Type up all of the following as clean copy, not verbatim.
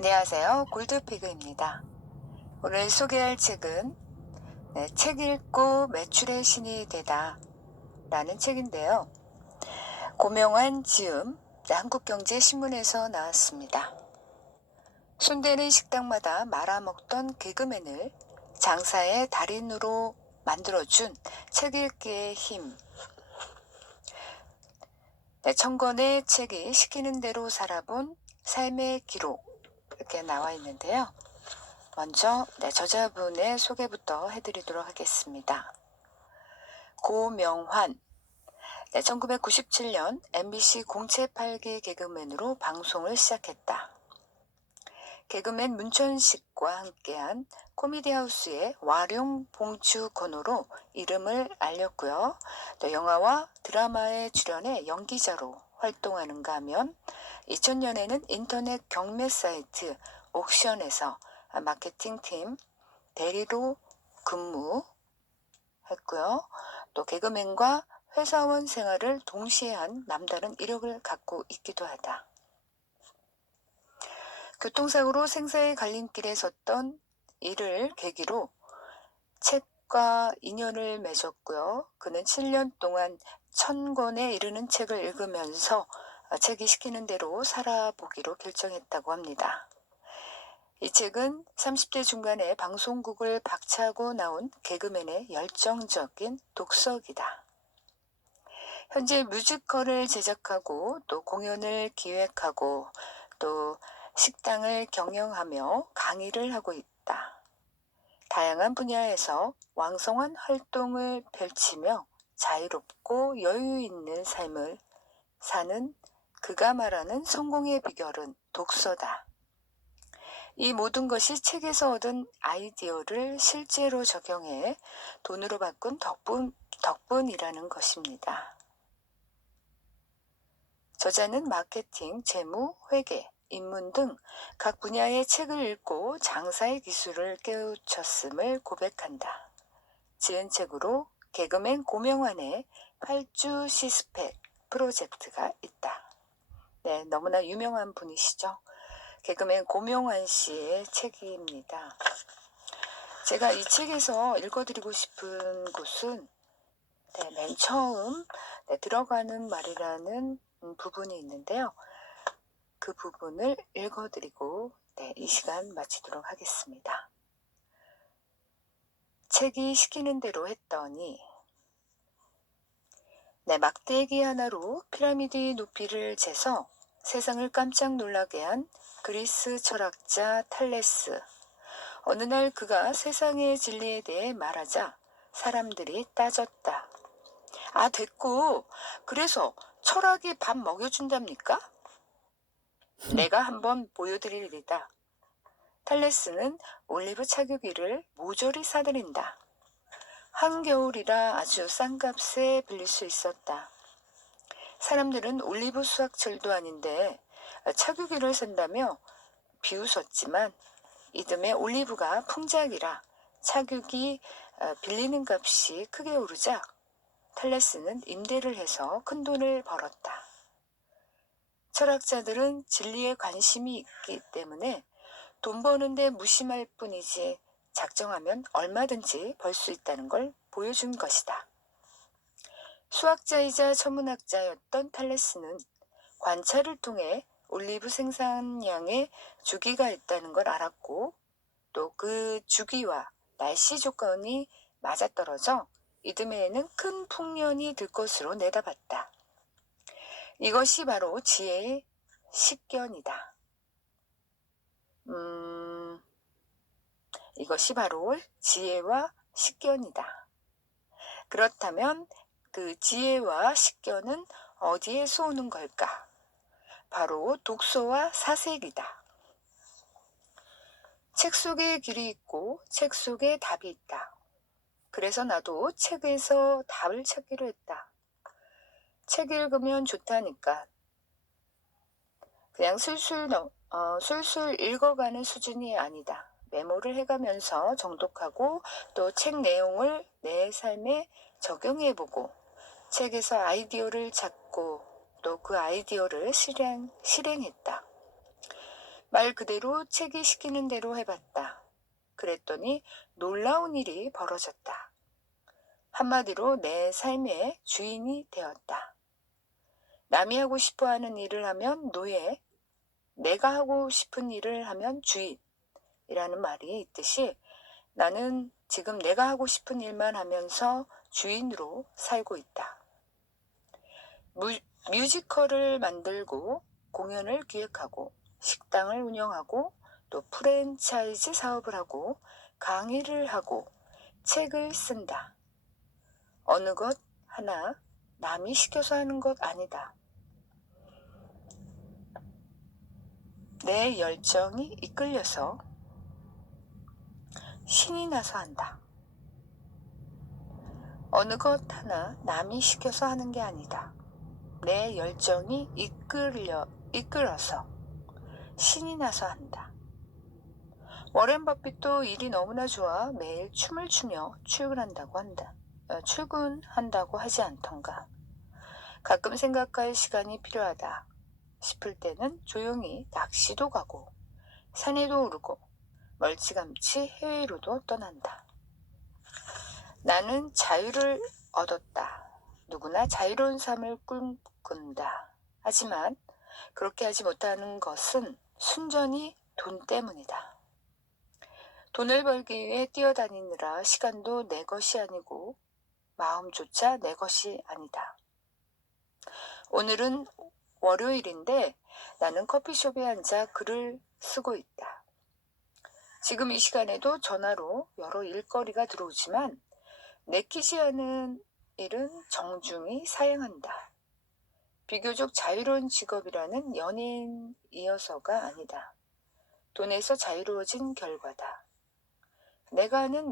안녕하세요. 골드피그입니다. 오늘 소개할 책은 책 읽고 매출의 신이 되다 라는 책인데요. 고명환 지음, 한국경제신문에서 나왔습니다. 손대는 식당마다 말아먹던 개그맨을 장사의 달인으로 만들어준 책 읽기의 힘. 천권의 책이 시키는 대로 살아본 삶의 기록 이렇게 나와 있는데요. 먼저 저자분의 소개부터 해드리도록 하겠습니다. 고명환, 1997년 MBC 공채 8기 개그맨으로 방송을 시작했다. 개그맨 문천식과 함께한 코미디하우스의 와룡 봉추 건호로 이름을 알렸고요. 또 영화와 드라마에 출연해 연기자로 활동하는가 하면 2000년에는 인터넷 경매 사이트 옥션에서 마케팅팀 대리로 근무했고요. 또 개그맨과 회사원 생활을 동시에 한 남다른 이력을 갖고 있기도 하다. 교통사고로 생사의 갈림길에 섰던 이를 계기로 책과 인연을 맺었고요. 그는 7년 동안 1000권에 이르는 책을 읽으면서 책이 시키는 대로 살아보기로 결정했다고 합니다. 이 책은 30대 중반에 방송국을 박차고 나온 개그맨의 열정적인 독서기다. 현재 뮤지컬을 제작하고 또 공연을 기획하고 또 식당을 경영하며 강의를 하고 있다. 다양한 분야에서 왕성한 활동을 펼치며 자유롭고 여유 있는 삶을 사는 그가 말하는 성공의 비결은 독서다. 이 모든 것이 책에서 얻은 아이디어를 실제로 적용해 돈으로 바꾼 덕분이라는 것입니다. 저자는 마케팅, 재무, 회계, 인문 등 각 분야의 책을 읽고 장사의 기술을 깨우쳤음을 고백한다. 지은 책으로 개그맨 고명환의 8주 시스펙 프로젝트가 있다. 네, 너무나 유명한 분이시죠. 개그맨 고명환 씨의 책입니다. 제가 이 책에서 읽어드리고 싶은 곳은 맨 처음 들어가는 말이라는 부분이 있는데요. 그 부분을 읽어드리고 이 시간 마치도록 하겠습니다. 책이 시키는 대로 했더니 막대기 하나로 피라미드 높이를 재서 세상을 깜짝 놀라게 한 그리스 철학자 탈레스. 어느 날 그가 세상의 진리에 대해 말하자 사람들이 따졌다. 아, 됐고, 그래서 철학이 밥 먹여준답니까? 내가 한번 보여드리리다. 탈레스는 올리브 차규기를 모조리 사들인다. 한겨울이라 아주 싼 값에 빌릴 수 있었다. 사람들은 올리브 수확철도 아닌데 차규기를 산다며 비웃었지만 이듬해 올리브가 풍작이라 차규기 빌리는 값이 크게 오르자 탈레스는 임대를 해서 큰 돈을 벌었다. 철학자들은 진리에 관심이 있기 때문에 돈 버는데 무심할 뿐이지 작정하면 얼마든지 벌 수 있다는 걸 보여준 것이다. 수학자이자 천문학자였던 탈레스는 관찰을 통해 올리브 생산량에 주기가 있다는 걸 알았고 또 그 주기와 날씨 조건이 맞아떨어져 이듬해에는 큰 풍년이 들 것으로 내다봤다. 이것이 바로 지혜의 식견이다. 이것이 바로 지혜와 식견이다. 그렇다면 그 지혜와 식견은 어디에서 오는 걸까? 바로 독서와 사색이다. 책 속에 길이 있고 책 속에 답이 있다. 그래서 나도 책에서 답을 찾기로 했다. 책 읽으면 좋다니까. 그냥 술술 읽어가는 수준이 아니다. 메모를 해가면서 정독하고 또 책 내용을 내 삶에 적용해보고 책에서 아이디어를 찾고 또 그 아이디어를 실행했다. 말 그대로 책이 시키는 대로 해봤다. 그랬더니 놀라운 일이 벌어졌다. 한마디로 내 삶의 주인이 되었다. 남이 하고 싶어 하는 일을 하면 노예, 내가 하고 싶은 일을 하면 주인이라는 말이 있듯이 나는 지금 내가 하고 싶은 일만 하면서 주인으로 살고 있다. 뮤지컬을 만들고 공연을 기획하고 식당을 운영하고 또 프랜차이즈 사업을 하고 강의를 하고 책을 쓴다. 어느 것 하나 남이 시켜서 하는 것 아니다. 내 열정이 이끌려서 신이 나서 한다. 어느 것 하나 남이 시켜서 하는 게 아니다. 내 열정이 이끌어서 신이 나서 한다. 워렌 버핏도 일이 너무나 좋아 매일 춤을 추며 출근한다고 하지 않던가. 가끔 생각할 시간이 필요하다 싶을 때는 조용히 낚시도 가고 산에도 오르고 멀찌감치 해외로도 떠난다. 나는 자유를 얻었다. 누구나 자유로운 삶을 꿈꾼다. 하지만 그렇게 하지 못하는 것은 순전히 돈 때문이다. 돈을 벌기 위해 뛰어다니느라 시간도 내 것이 아니고 마음조차 내 것이 아니다. 오늘은 월요일인데 나는 커피숍에 앉아 글을 쓰고 있다. 지금 이 시간에도 전화로 여러 일거리가 들어오지만 내키지 않은 일은 정중히 사양한다. 비교적 자유로운 직업이라는 연예인이어서가 아니다. 돈에서 자유로워진 결과다. 내가 아는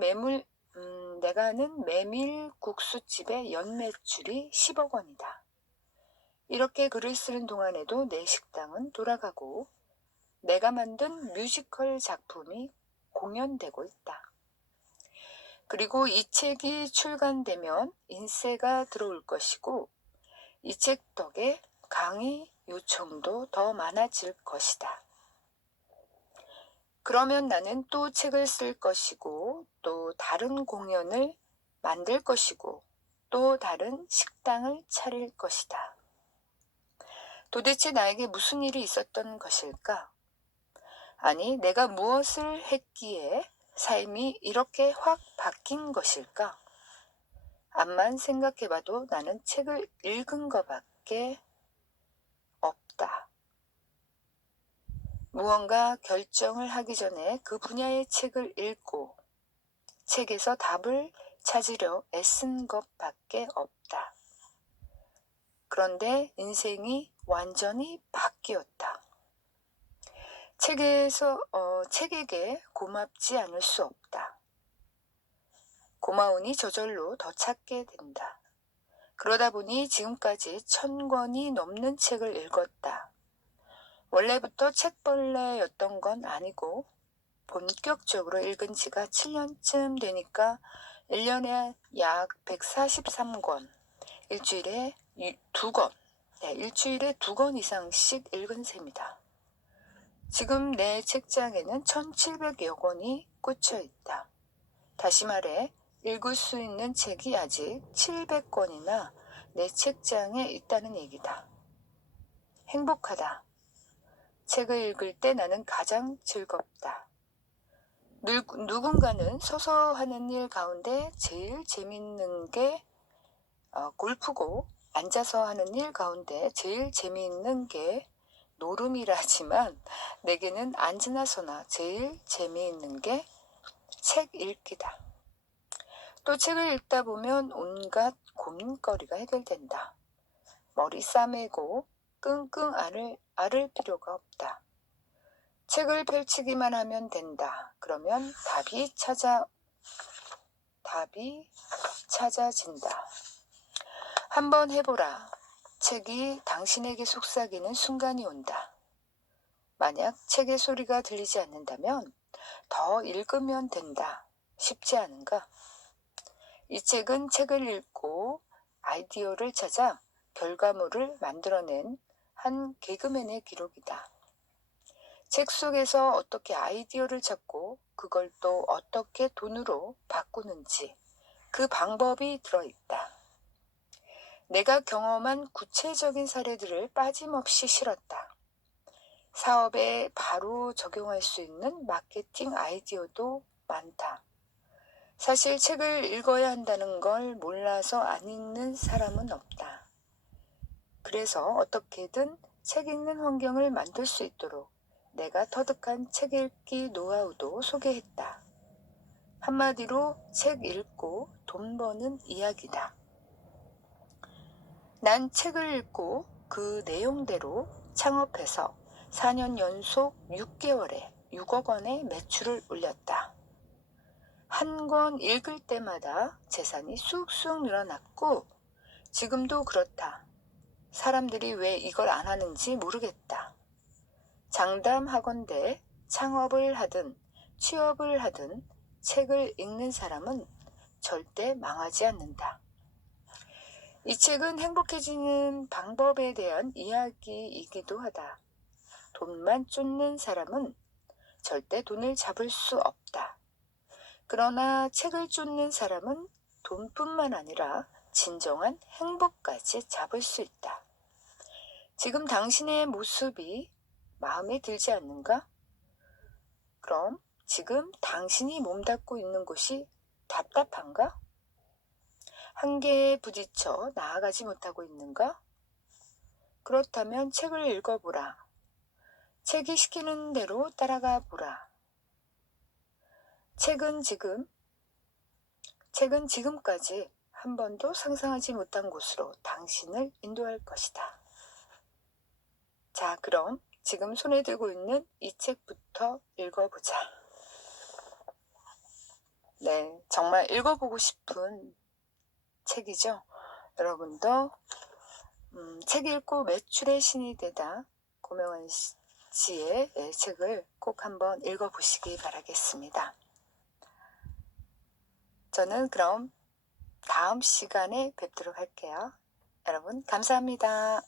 메밀국수집의 연매출이 10억 원이다. 이렇게 글을 쓰는 동안에도 내 식당은 돌아가고 내가 만든 뮤지컬 작품이 공연되고 있다. 그리고 이 책이 출간되면 인세가 들어올 것이고 이 책 덕에 강의 요청도 더 많아질 것이다. 그러면 나는 또 책을 쓸 것이고 또 다른 공연을 만들 것이고 또 다른 식당을 차릴 것이다. 도대체 나에게 무슨 일이 있었던 것일까? 아니, 내가 무엇을 했기에 삶이 이렇게 확 바뀐 것일까? 암만 생각해봐도 나는 책을 읽은 것밖에 없다. 무언가 결정을 하기 전에 그 분야의 책을 읽고 책에서 답을 찾으려 애쓴 것밖에 없다. 그런데 인생이 완전히 바뀌었다. 책에게 고맙지 않을 수 없다. 고마우니 저절로 더 찾게 된다. 그러다 보니 지금까지 1000권이 넘는 책을 읽었다. 원래부터 책벌레였던 건 아니고 본격적으로 읽은 지가 7년쯤 되니까 1년에 약 143권, 일주일에 2권 이상씩 읽은 셈이다. 지금 내 책장에는 1700여 권이 꽂혀 있다. 다시 말해 읽을 수 있는 책이 아직 700권이나 내 책장에 있다는 얘기다. 행복하다. 책을 읽을 때 나는 가장 즐겁다. 누군가는 서서 하는 일 가운데 제일 재밌는 게 골프고 앉아서 하는 일 가운데 제일 재미있는 게 노름이라지만 내게는 앉으나 서나 제일 재미있는 게 책 읽기다. 또 책을 읽다 보면 온갖 고민거리가 해결된다. 머리 싸매고 끙끙 앓을 필요가 없다. 책을 펼치기만 하면 된다. 그러면 답이 찾아진다. 한번 해보라. 책이 당신에게 속삭이는 순간이 온다. 만약 책의 소리가 들리지 않는다면 더 읽으면 된다. 쉽지 않은가? 이 책은 책을 읽고 아이디어를 찾아 결과물을 만들어낸 한 개그맨의 기록이다. 책 속에서 어떻게 아이디어를 찾고 그걸 또 어떻게 돈으로 바꾸는지 그 방법이 들어있다. 내가 경험한 구체적인 사례들을 빠짐없이 실었다. 사업에 바로 적용할 수 있는 마케팅 아이디어도 많다. 사실 책을 읽어야 한다는 걸 몰라서 안 읽는 사람은 없다. 그래서 어떻게든 책 읽는 환경을 만들 수 있도록 내가 터득한 책 읽기 노하우도 소개했다. 한마디로 책 읽고 돈 버는 이야기다. 난 책을 읽고 그 내용대로 창업해서 4년 연속 6개월에 6억 원의 매출을 올렸다. 한 권 읽을 때마다 재산이 쑥쑥 늘어났고 지금도 그렇다. 사람들이 왜 이걸 안 하는지 모르겠다. 장담하건대 창업을 하든 취업을 하든 책을 읽는 사람은 절대 망하지 않는다. 이 책은 행복해지는 방법에 대한 이야기이기도 하다. 돈만 쫓는 사람은 절대 돈을 잡을 수 없다. 그러나 책을 쫓는 사람은 돈뿐만 아니라 진정한 행복까지 잡을 수 있다. 지금 당신의 모습이 마음에 들지 않는가? 그럼 지금 당신이 몸담고 있는 곳이 답답한가? 한계에 부딪혀 나아가지 못하고 있는가? 그렇다면 책을 읽어보라. 책이 시키는 대로 따라가 보라. 책은 지금까지 한 번도 상상하지 못한 곳으로 당신을 인도할 것이다. 자, 그럼 지금 손에 들고 있는 이 책부터 읽어보자. 네, 정말 읽어보고 싶은 책이죠. 여러분도 책 읽고 매출의 신이 되다 고명환 씨의 책을 꼭 한번 읽어보시기 바라겠습니다. 저는 그럼 다음 시간에 뵙도록 할게요. 여러분 감사합니다.